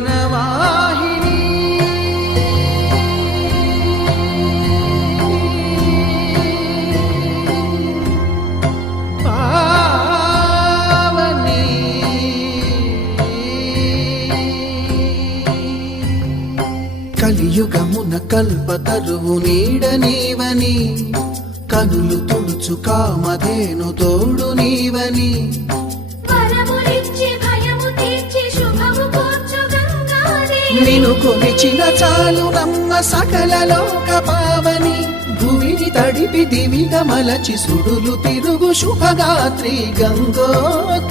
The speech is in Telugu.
జీవనవాహిని పావని కలియుగమున కల్పతరువు నీడ నీవని కనులు తుడుచు కామధేను తోడు నీవని నిను కొలిచిన చాలు నమ్మ సకల లోక పావని భూమిని తడిపి దివిగా మలచి సుడులు తిరుగు శుభగాత్రి గంగోత్రి